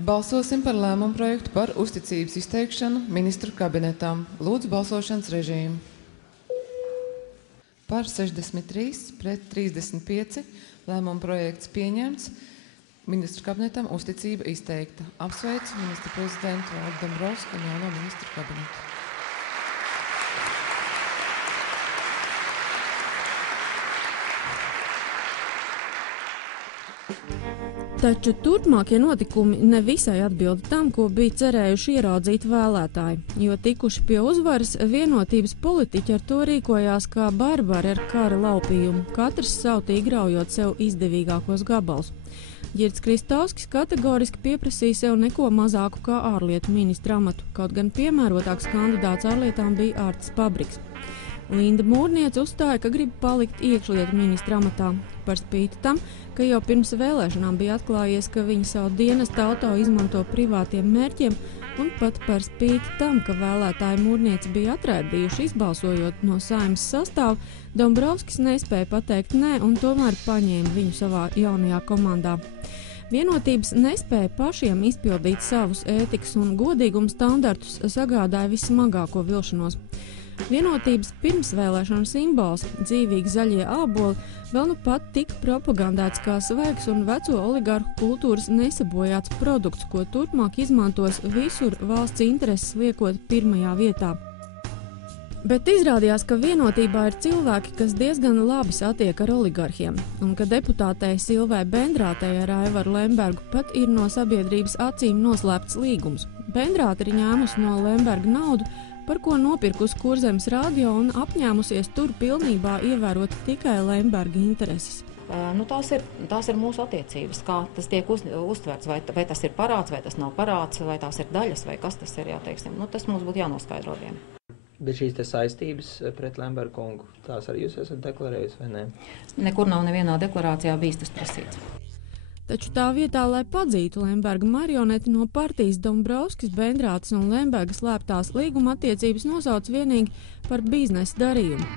Balsosim par lēmumu projektu par uzticības izteikšanu ministru kabinetam. Lūdzu balsošanas režīmu. Par 63 pret 35 lēmumu projekts pieņemts. Ministru kabinetam uzticība izteikta. Apsveicu ministru prezidentu Valdu Dombrovski un jauno ministru kabinetu. Taču turpmākie notikumi nevisai atbilda tam, ko bija cerējuši ieraudzīt vēlētāji, jo tikuši pie uzvaras vienotības politiķi ar to rīkojās kā barbari ar kara laupījumu, katrs savtīgi graujot sev izdevīgākos gabalus. Ģirds Kristovskis kategoriski pieprasīja sev neko mazāku kā ārlietu ministra amatu, kaut gan piemērotāks kandidāts ārlietām bija Ārtis Pabriks. Linda Mūrniece uzstāja, ka grib palikt iekšlietu ministra amatā, par spīti tam, ka jau pirms vēlēšanām bija atklājies, ka viņa savu dienestu auto izmanto privātiem mērķiem, un pat par spīti tam, ka vēlētāji Mūrnieci bija atraidījuši izbalsojot no Saeimas sastāvu, Dombrovskis nespēja pateikt nē un tomēr paņēma viņu savā jaunajā komandā. Vienotības nespēja pašiem izpildīt savus ētikas un godīguma standartus sagādāja vismagāko vilšanos. Vienotības pirmsvēlēšanu simbols, dzīvīgi zaļie āboli, vēl nu pat tika propagandēts kā svaigs un veco oligarhu kultūras nesabojāts produkts, ko turpmāk izmantos visur valsts intereses liekot pirmajā vietā. Bet izrādījās, ka vienotībā ir cilvēki, kas diezgan labi satiek ar oligarhiem, un ka deputātei Silvai Bendrātei ar Aivaru Lembergu pat ir no sabiedrības acīm noslēpts līgums. Bendrāte ir ņēmusi no Lemberga naudu, par ko nopirkus Kurzemes radio un apņēmusies tur pilnībā ievērot tikai Lemberga intereses. Tās ir mūsu attiecības, kā tas tiek uztverts, vai tas ir parāds, vai tas nav parāds, vai tās ir daļas, vai kas tas ir, jāteiksim. Tas mums būtu jānoskaidro vien. Bet šīs saistības pret Lemberga kungu, tās arī jūs esat deklarējusi, vai ne? Nekur nav nevienā deklarācijā bijis tas prasīts. Taču tā vietā, lai padzītu Lemberga marioneti no partijas, Dombrovskis, Bendrātes un Lemberga slēptās līguma attiecības nosauc vienīgi par biznesa darījumu.